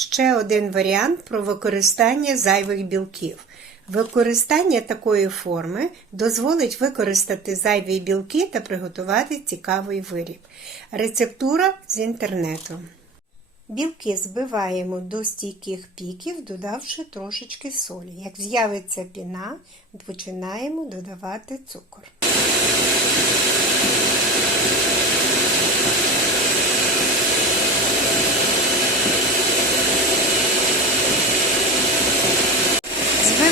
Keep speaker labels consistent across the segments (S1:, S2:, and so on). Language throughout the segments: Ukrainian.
S1: ще один варіант про використання зайвих білків. Використання такої форми дозволить використати зайві білки та приготувати цікавий виріб. Рецептура з інтернету. Білки збиваємо до стійких піків, додавши трошечки солі. Як з'явиться піна, починаємо додавати цукор.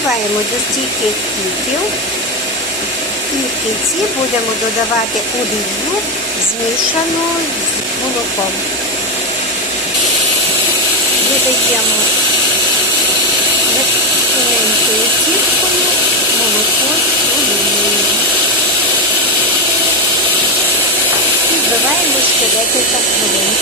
S1: Збиваємо до стійких піків і в кінці будемо додавати олію, змішану з молоком. Додаємо тоненькою сіткою молоко з олією. І збиваємо ще декілька хвилин.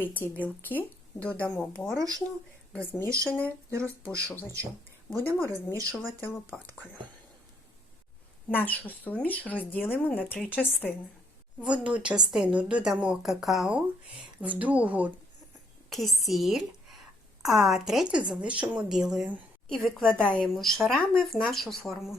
S1: Збиті білки додамо борошно, розмішане з розпушувачем. Будемо розмішувати лопаткою. Нашу суміш розділимо на три частини. В одну частину додамо какао, в другу кисіль, а третю залишимо білою. І викладаємо шарами в нашу форму.